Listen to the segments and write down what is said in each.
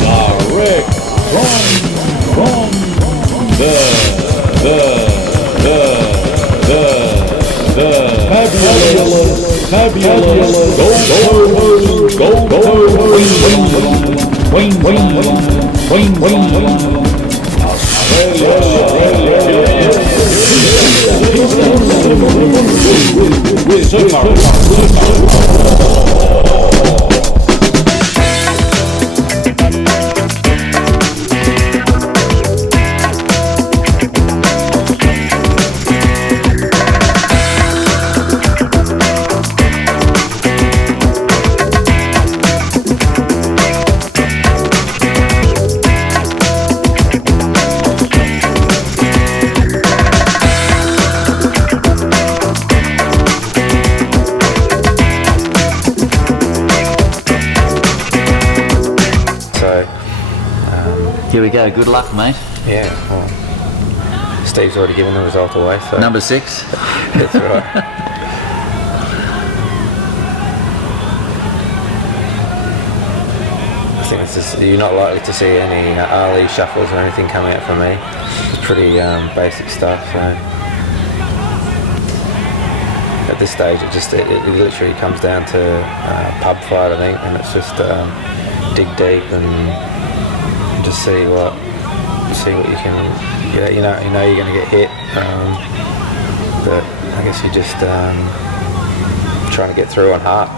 Direct from the fabulous Here we go. Good luck, mate. Yeah, well, Steve's already given the result away, so... Number 6. That's right. I think it's just, you're not likely to see any Ali shuffles or anything coming out from me. It's pretty basic stuff, so... At this stage, it literally comes down to pub fight, I think, and it's just dig deep and just see what you can get. You know you're going to get hit, but I guess you're just trying to get through on heart.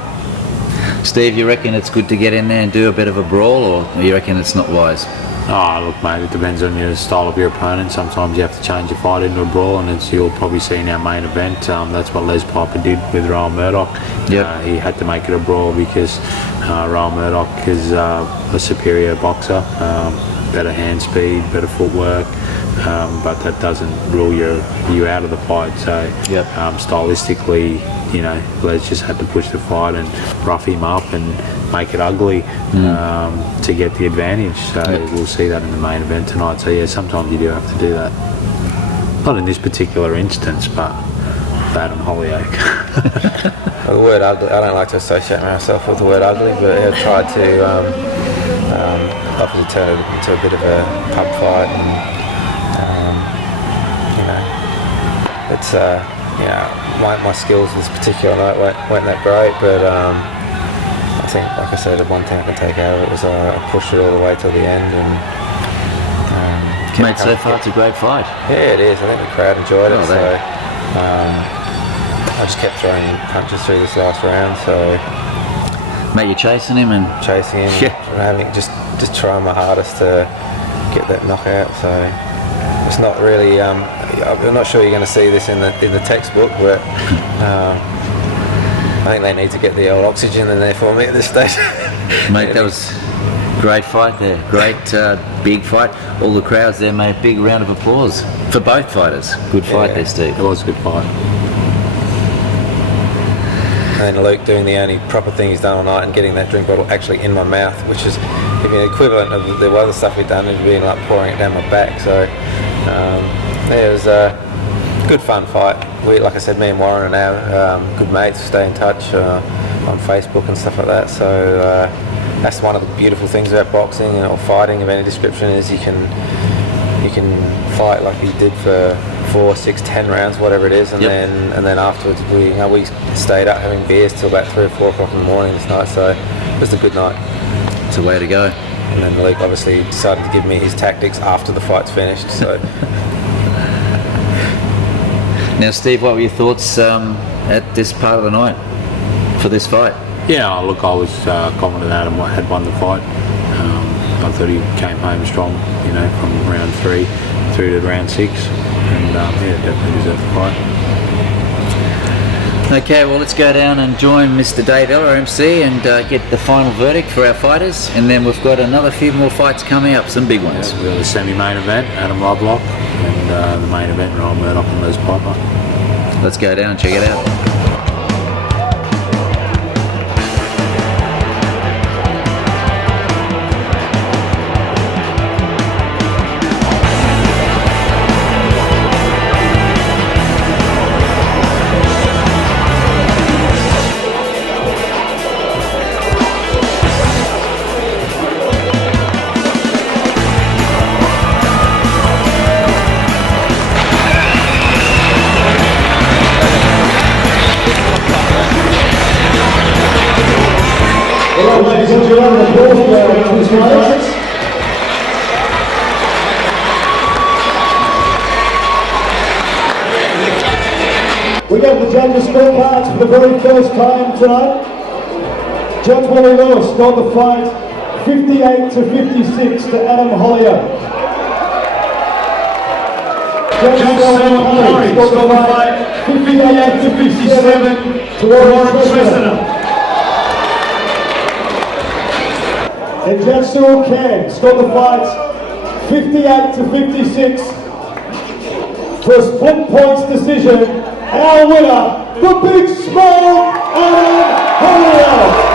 Steve, you reckon it's good to get in there and do a bit of a brawl, or you reckon it's not wise? Oh, look, mate, it depends on your style of your opponent. Sometimes you have to change your fight into a brawl, and as you'll probably see in our main event, that's what Les Piper did with Rowan Murdoch. Yep. He had to make it a brawl because Rowan Murdoch is a superior boxer, better hand speed, better footwork, but that doesn't rule you out of the fight. So yep. Stylistically, Les just had to push the fight and rough him up and make it ugly to get the advantage. So we'll see that in the main event tonight. So yeah, sometimes you do have to do that. Not in this particular instance, but Adam Hollyoake. Well, the word ugly, I don't like to associate myself with the word ugly, but I tried to obviously turn it into a bit of a pub fight, and it's my skills this particular night weren't that great, but I think, like I said, the one thing I can take out of it was I pushed it all the way till the end, and mate, so far it's a great fight. Yeah, it is. I think the crowd enjoyed it. Oh, so I just kept throwing punches through this last round. So mate, you're chasing him and having just trying my hardest to get that knockout. So it's not really. I'm not sure you're going to see this in the textbook, but I think they need to get the old oxygen in there for me at this stage. Mate, that was great fight there. Great big fight. All the crowds there, mate. Big round of applause for both fighters. Good fight there, Steve. It was a good fight. And then Luke doing the only proper thing he's done all night and getting that drink bottle actually in my mouth, which is the equivalent of the other stuff we'd done, it'd been like pouring it down my back. So it was a good fun fight. Like I said, me and Warren are now good mates, stay in touch on Facebook and stuff like that. So that's one of the beautiful things about boxing or fighting of any description, is you can fight like he did for 4, 6, 10 rounds, whatever it is, and then afterwards we stayed up having beers till about 3 or 4 o'clock in the morning this night. So it was a good night. It's a way to go. And then Luke obviously decided to give me his tactics after the fight's finished. So now, Steve, what were your thoughts at this part of the night for this fight? Yeah, look, I was confident Adam had won the fight. I thought he came home strong, from round 3 through to round 6, and definitely deserved the fight. Okay, well, let's go down and join Mr. Dave Eller, MC, and get the final verdict for our fighters, and then we've got another few more fights coming up, some big ones. We've got the semi-main event, Adam Lovelock, and the main event, Rowan Murdoch and Les Piper. Let's go down and check it out. the judges' scorecards for the very first time tonight. Judge Wally Lewis scored the fight 58 to 56 to Adam Hollier. Judge Selwyn Curry scored the fight 58 to 57 to Warren Tressener. And Judge Cyril Cam scored the fight 58 to 56 for a split points decision. Our winner, the Big Small Adam Hollier.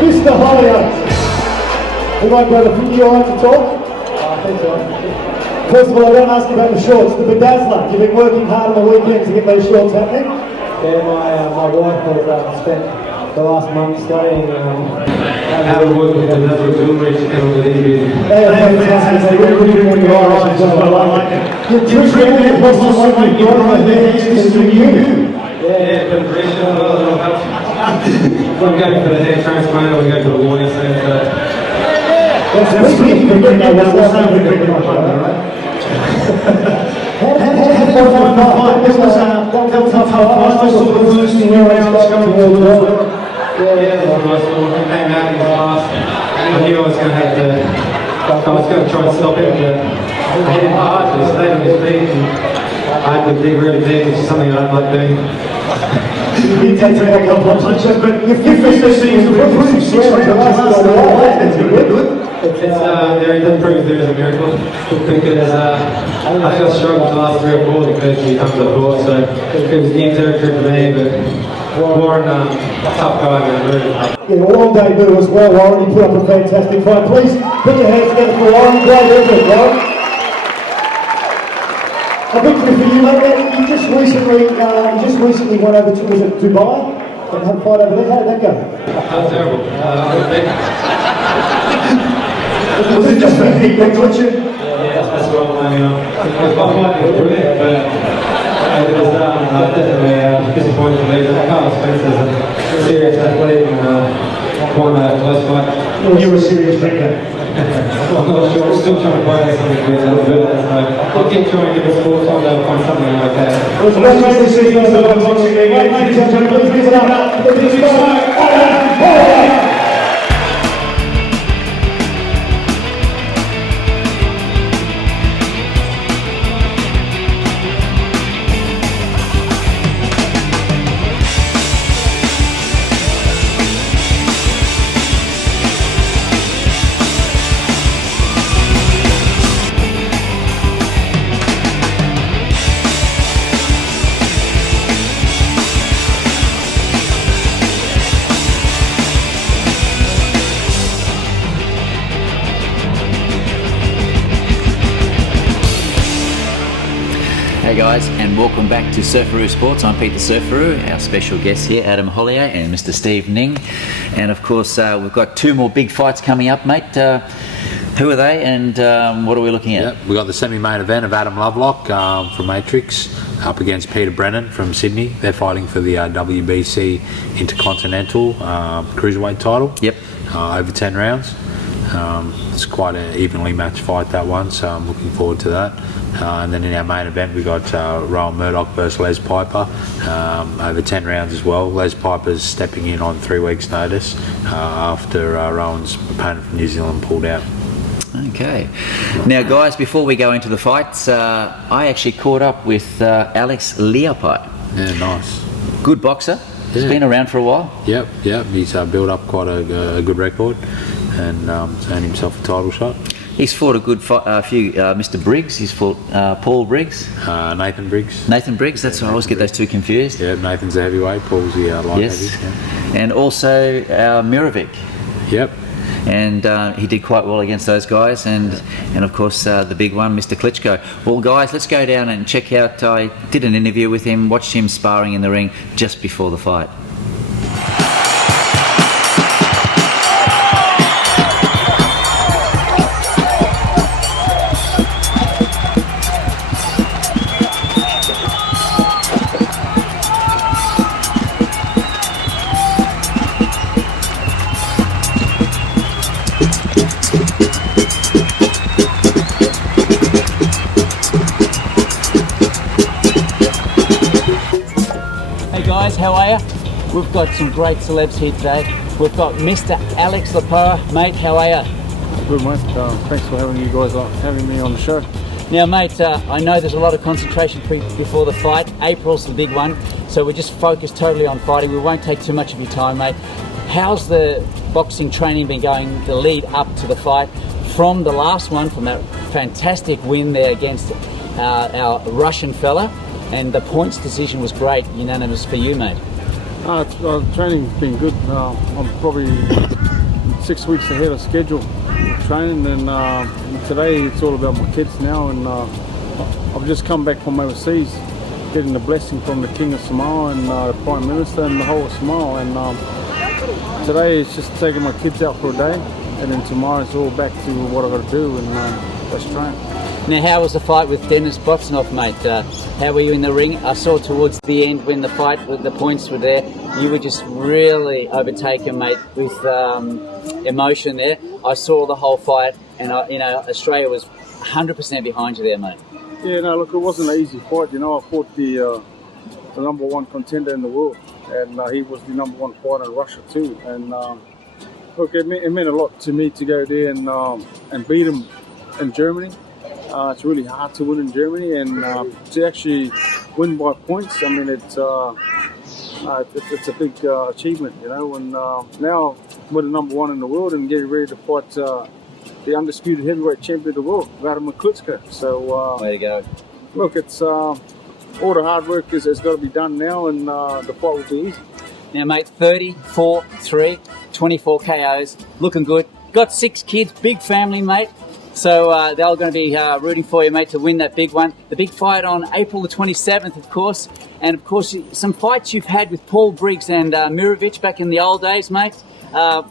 Mr. Hollier, we might brother, think you alright to talk? I think so. First of all, I don't ask you about the shorts. The bedazzler, you've been working hard on the weekend to get those shorts happening? Yeah, my wife has spent the last month studying how to work with another jewelry. She's been really busy. Fantastic. They really good when you are right as well. I like it. You're treating it plus like you're right there. This is for you. Yeah, preparation, a little help. We're going for the hair transplant, or we go for the warning soon, so... That's sweet. You're getting that well. Right? How did you find the fight? This was a tough fight. I saw the first few rounds going towards well. Yeah, it was nice. It came out in the last. I knew I was going to have to... I was going to try and stop him, but I hit him hard, but he stayed on his feet, and I had to dig really deep, which is something I don't like doing. You did take a couple of punches, but if you finish this season with 6 rounds, that's good. There is proof there is a miracle, because I think I struggled the last 3 or 4 because we come to the court, so it was new territory for me, but Warren, tough guy, man, really tough. Yeah, a long debut as well, Warren. You put up a fantastic fight. Please put your hands together for Warren. Great effort, Warren. A victory for you, mate. You just recently went over to, was it Dubai? And had a fight over there. How did that go? Terrible. Was it just a heat that got you? Yeah, that's what I'm blaming on. My fight was brilliant, but it was definitely disappointing to me. Carlos Spencer's a serious athlete and won a close fight. You're a serious drinker. I'm not sure, I'm still trying to find something to be a little bit of that, so I'll keep trying to give us more time to find something like that. It was nice to see you guys on the boxing ring. Ladies and gentlemen, please give it up for the Big Small Adam Hollier. Hey guys, and welcome back to Surfaroo Sports. I'm Peter Surfaroo, our special guest here, Adam Hollier and Mr. Steve Ning. And of course, we've got 2 more big fights coming up, mate. Who are they, and what are we looking at? Yep, we got the semi-main event of Adam Lovelock from Matrix up against Peter Brennan from Sydney. They're fighting for the WBC Intercontinental Cruiserweight title. Yep. Over 10 rounds. It's quite an evenly matched fight, that one, so I'm looking forward to that. And then in our main event we got Rowan Murdoch versus Les Piper, over 10 rounds as well. Les Piper's stepping in on 3 weeks notice after Rowan's opponent from New Zealand pulled out. Okay. Now guys, before we go into the fights, I actually caught up with Alex Leapia. Yeah, nice. Good boxer. He's been around for a while. Yep. He's built up quite a good record and earned himself a title shot. He's fought a good few. Mr. Briggs. He's fought Paul Briggs. Nathan Briggs. Nathan Briggs. That's why I always get those two confused. Yeah, Nathan's a heavyweight. Paul's the light Yes. heavy. Yeah. And also Mirovic. Yep. And he did quite well against those guys, and of course the big one, Mr. Klitschko. Well, guys, let's go down and check out. I did an interview with him, watched him sparring in the ring just before the fight. Hey guys, how are you? We've got some great celebs here today. We've got Mr. Alex Leapia. Mate, how are you? Good, mate. Thanks for having me on the show. Now mate, I know there's a lot of concentration before the fight. April's the big one, so we're just focused totally on fighting. We won't take too much of your time, mate. How's the boxing training been going, the lead up to the fight? From the last one, from that fantastic win there against our Russian fella, and the points decision was great, unanimous for you, mate. Training's been good. I'm probably 6 weeks ahead of schedule of training, and today it's all about my kids now, and I've just come back from overseas, getting the blessing from the King of Samoa and the Prime Minister and the whole of Samoa, and today it's just taking my kids out for a day, and then tomorrow it's all back to what I've got to do, and let's train. Now, how was the fight with Denis Botsanov, mate? How were you in the ring? I saw towards the end when the fight, the points were there, you were just really overtaken, mate, with emotion there. I saw the whole fight, and Australia was 100% behind you there, mate. Yeah, no, look, it wasn't an easy fight. I fought the number one contender in the world, and he was the number one fighter in Russia too. And look, it meant a lot to me to go there and beat him in Germany. It's really hard to win in Germany, and to actually win by points, I mean, it's a big achievement, and now we're the number one in the world and getting ready to fight the undisputed heavyweight champion of the world, Vladimir Klitschko. So, way to go. Look, it's all the hard work has got to be done now, and the fight will be easy. Now, mate, 34-3, 24 KOs, looking good. Got 6 kids, big family, mate. So they're all going to be rooting for you, mate, to win that big one. The big fight on April the 27th, of course. And, of course, some fights you've had with Paul Briggs and Mirovic back in the old days, mate.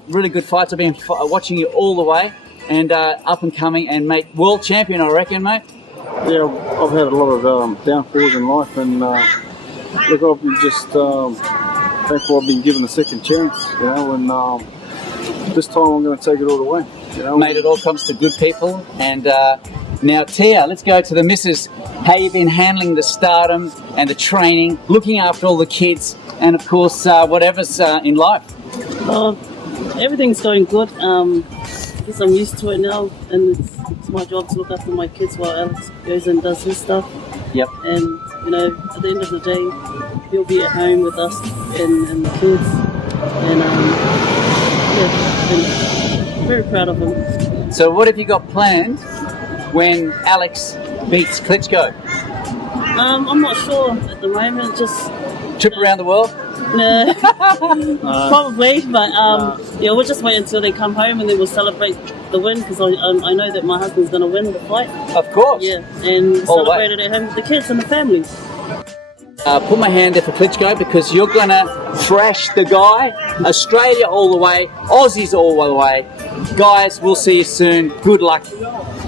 Really good fights. I've been watching you all the way. And up and coming, and, mate, world champion, I reckon, mate. Yeah, I've had a lot of downfalls in life. And, look, I've been just thankful I've been given a second chance, and this time I'm going to take it all the way. Mate, it all comes to good people. And now, Tia, let's go to the missus. How you been handling the stardom and the training, looking after all the kids, and of course, whatever's in life? Everything's going good. Guess I'm used to it now, and it's my job to look after my kids while Alex goes and does his stuff. Yep. And at the end of the day, he'll be at home with us and the kids. And I'm very proud of him. So what have you got planned when Alex beats Klitschko? I'm not sure at the moment. Just trip around the world? No, probably. But we'll just wait until they come home and then we'll celebrate the win, because I know that my husband's going to win the fight. Of course. Yeah, and celebrate it at home with the kids and the family. Put my hand there for Klitschko, because you're going to thrash the guy. Australia all the way, Aussies all the way. Guys, we'll see you soon. Good luck.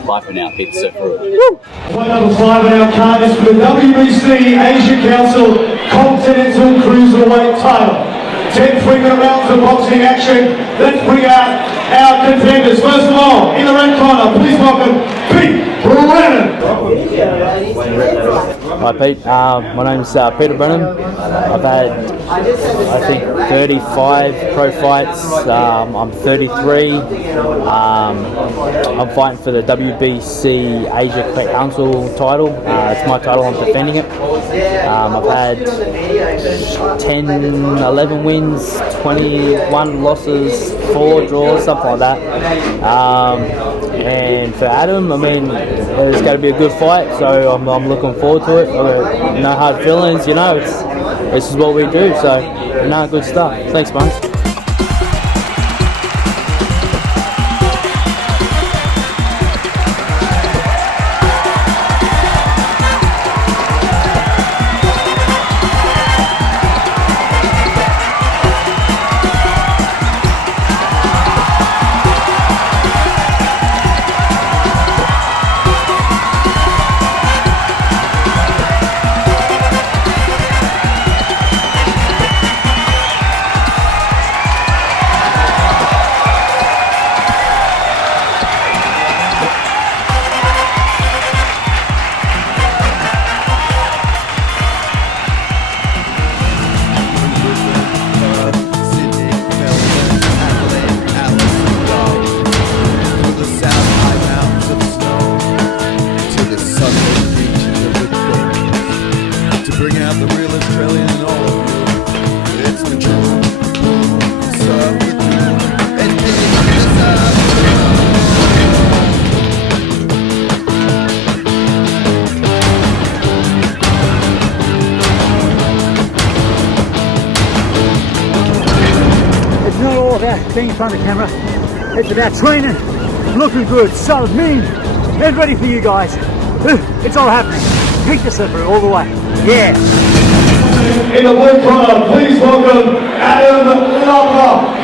Bye for now. Peter Surfaroo. Fight number 5 on our card is for the WBC Asia Council Continental Cruiserweight title. 10 frequent rounds of boxing action. Let's bring out our contenders. First of all, in the red corner, please welcome Pete Brennan. Hi Pete, my name's Peter Brennan. I've had, I think, 35 pro fights. I'm 33. I'm fighting for the WBC Asia Council title. It's my title, I'm defending it. I've had 10, 11 wins, 21 losses, 4 draws, something like that. And for Adam, I mean, it's going to be a good fight, so I'm looking forward to it. No hard feelings, you know. This is what we do, so good stuff. Thanks, mate. Being in front of the camera, it's about training, looking good, solid, mean, and ready for you guys. It's all happening. Pick the Surfaroo all the way. Yeah. In the blue corner, please welcome Adam Leapia.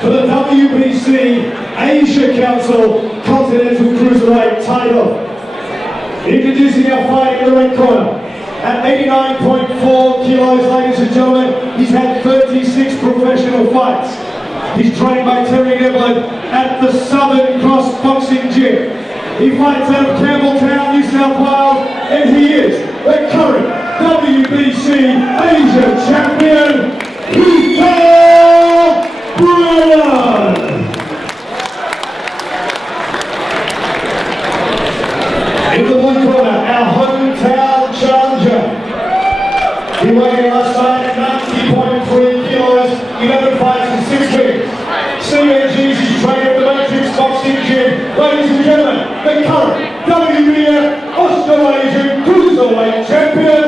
For the WBC Asia Council Continental Cruiserweight title. Introducing our fighter in the red corner. At 89.4 kilos, ladies and gentlemen, he's had 36 professional fights. He's trained by Terry Devlin at the Southern Cross Boxing Gym. He fights out of Campbelltown, New South Wales, and he is the current WBC Asia Champion, Leapia. In the blue corner, our hometown challenger. He weighed in last night at 90.3 kilos, 11 fights and 6 wins. CNG's is trained at the Matrix Boxing Gym. Ladies and gentlemen, the current WBA Australasian Cruiserweight Champion,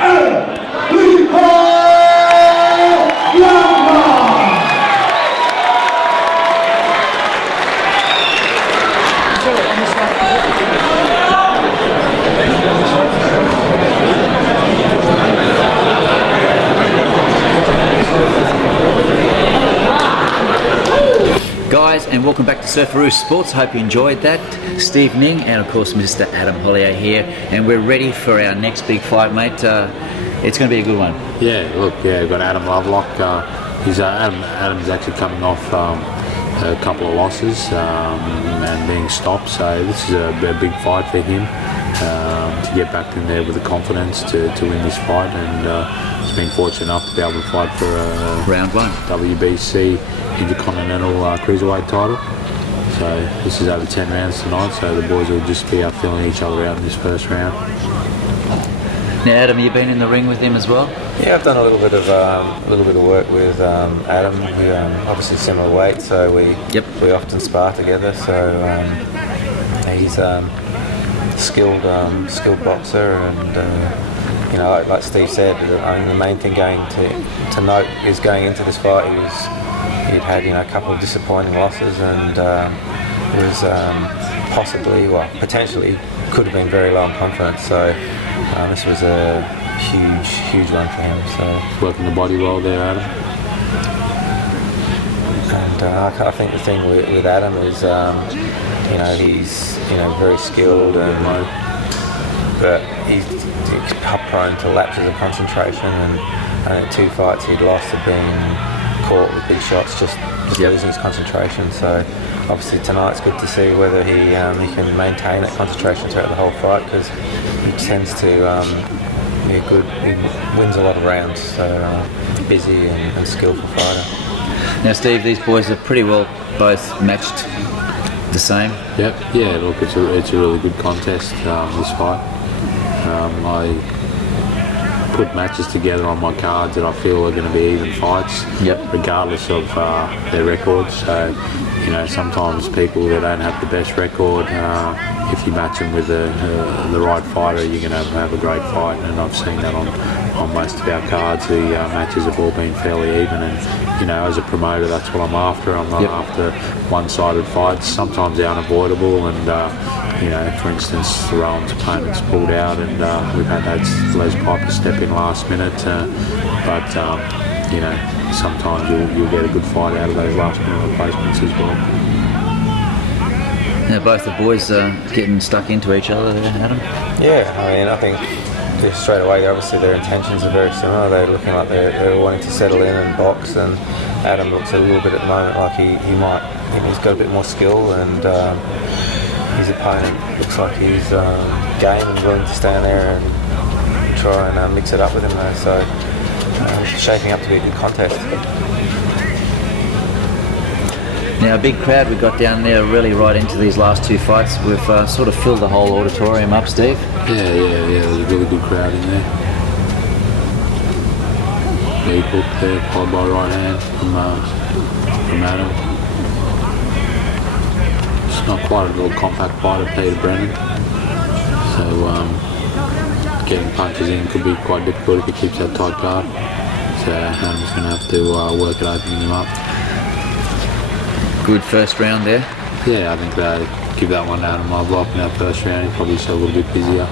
Adam Leapia. Guys, and welcome back to Surfaroo Sports. Hope you enjoyed that. Steve Ning and of course Mr. Adam Hollier here, and we're ready for our next big fight, mate. It's going to be a good one. Yeah, look, we've got Adam Lovelock. Adam's actually coming off a couple of losses and being stopped, so this is a big fight for him to get back in there with the confidence to win this fight, and he's been fortunate enough to be able to fight for round one WBC Intercontinental Cruiserweight title. So this is over 10 rounds tonight, so the boys will just be out feeling each other out in this first round. Now, Adam, you've been in the ring with him as well? Yeah, I've done a little bit of work with Adam. We obviously similar weight, so we often spar together. So he's skilled boxer, and like Steve said, I mean, the main thing to note is going into this fight, he'd had a couple of disappointing losses, and was potentially could have been very low on confidence. So this was a huge one for him. So working the body well there, Adam. And I think the thing with Adam is, he's very skilled, but he's prone to lapses of concentration. And I think 2 fights he'd lost have been caught with big shots, just losing his concentration. So obviously tonight's good to see whether he can maintain that concentration throughout the whole fight, because he tends to be he wins a lot of rounds. So busy and skillful fighter. Now, Steve, these boys are pretty well both matched the same. Yep. Yeah. Look, it's a really good contest. This fight. I put matches together on my cards that I feel are going to be even fights, regardless of their records. So, sometimes people that don't have the best record, if you match them with the right fighter, you're going to have a great fight. And I've seen that on most of our cards. The matches have all been fairly even, and as a promoter, that's what I'm after. I'm not after one-sided fights. Sometimes they're unavoidable, and for instance, Rowan's opponent's pulled out, and we've had Les Piper step in last minute. But sometimes you'll get a good fight out of those last-minute replacements as well. Now, both the boys are getting stuck into each other there, Adam? Yeah, I mean, I think straight away, obviously their intentions are very similar. They're looking like they're wanting to settle in and box, and Adam looks a little bit at the moment like he's got a bit more skill, and his opponent looks like he's game and willing to stand there and try and mix it up with him though. So it's shaping up to be a good contest. Now, a big crowd we got down there really right into these last 2 fights. We've sort of filled the whole auditorium up, Steve. Yeah. There's a really good crowd in there. Lead hook there, followed by right hand from Adam. It's not quite a little compact fight of Peter Brennan. So getting punches in could be quite difficult if he keeps that tight guard. So Adam's going to have to work at opening him up. Good first round there. Yeah, I think they give that one Adam my block in that first round. He probably still a little bit busier.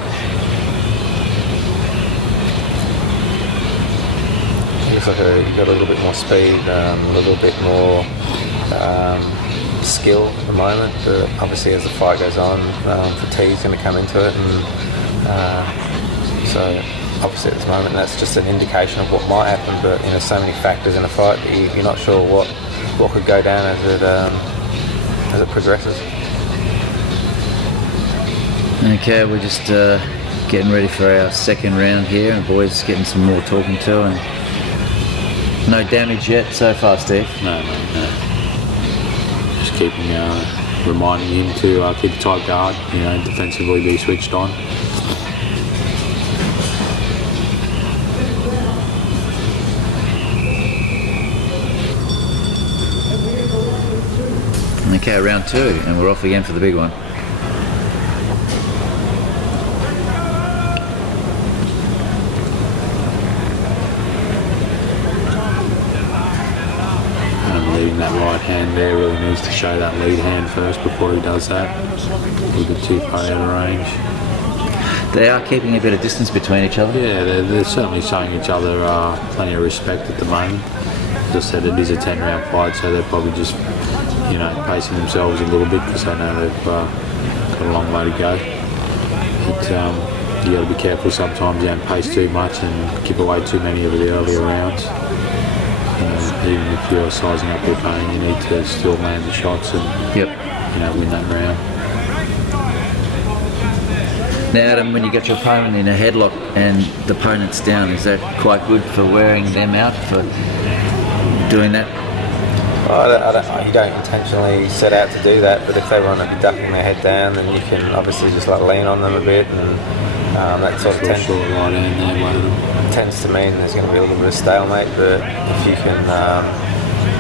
Looks like you've got a little bit more speed, a little bit more skill at the moment. But obviously, as the fight goes on, fatigue's going to come into it, and so obviously at this moment that's just an indication of what might happen. But so many factors in a fight that you're not sure what could go down as it progresses. Okay, we're just getting ready for our second round here, and boys getting some more talking to, and no damage yet so far, Steve. No. Just keeping reminding him to keep a tight guard, defensively be switched on. Okay, round 2, and we're off again for the big one. Leading that right hand there, really needs to show that lead hand first before he does that. A little bit too far out of range. They are keeping a bit of distance between each other. Yeah, they're certainly showing each other plenty of respect at the moment. As I said, it is a 10-round fight, so they're probably just pacing themselves a little bit because they know they've got a long way to go. But you got to be careful sometimes. You don't pace too much and give away too many of the earlier rounds. Even if you're sizing up your opponent, you need to still land the shots and win that round. Now, Adam, when you get your opponent in a headlock and the opponent's down, is that quite good for wearing them out, for doing that? You don't intentionally set out to do that, but if they want to be ducking their head down, then you can obviously just lean on them a bit and that sort of Short right hand there, one of them. tends to mean there's going to be a little bit of stalemate, but if you can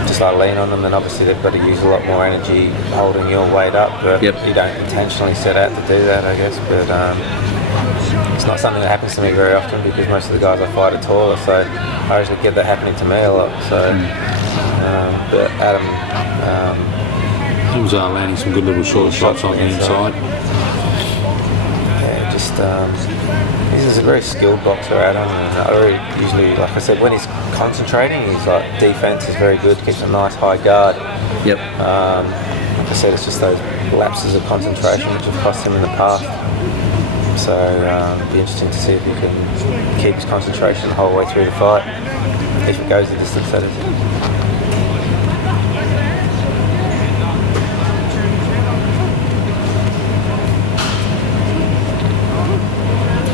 just like lean on them, then obviously they've got to use a lot more energy holding your weight up, but you don't intentionally set out to do that, I guess, but it's not something that happens to me very often because most of the guys I fight are taller, so I usually get that happening to me a lot, so but Adam he was landing some good little short shots on the inside. Yeah, just he's a very skilled boxer, Adam, and I usually, like I said, when he's concentrating, he's like defense is very good, keeps a nice high guard. Yep. Like I said, it's just those lapses of concentration which have cost him in the past. So it'll be interesting to see if he can keep his concentration the whole way through the fight, if it goes the distance, that is.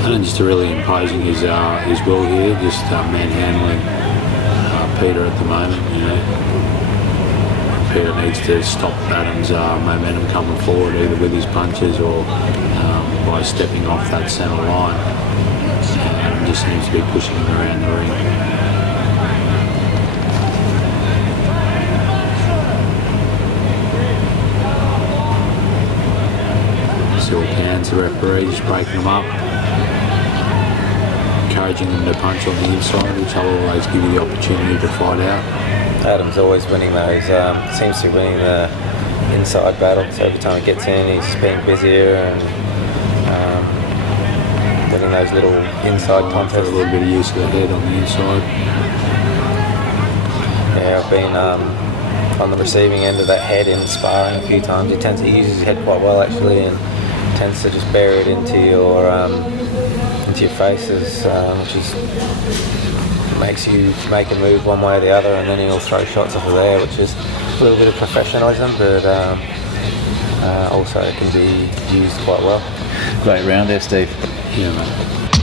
And just really imposing his will here, just manhandling Peter at the moment. You know, Peter needs to stop Adam's momentum coming forward, either with his punches or by stepping off that centre line. Just seems to be pushing him around the ring. Still cans the referee, just breaking them up. Encouraging them to punch on the inside, which will always give you the opportunity to fight out. Adam's always winning those, seems to be winning the inside battle, so every time he gets in he's being busier and winning those little inside contests. A little bit of use of the head on the inside. Yeah, I've been on the receiving end of that head in sparring a few times. He uses his head quite well actually, and tends to just bury it into your faces, which is makes you make a move one way or the other, and then he'll throw shots off of there, which is a little bit of professionalism, but also it can be used quite well. Great round there, Steve. Yeah, mate.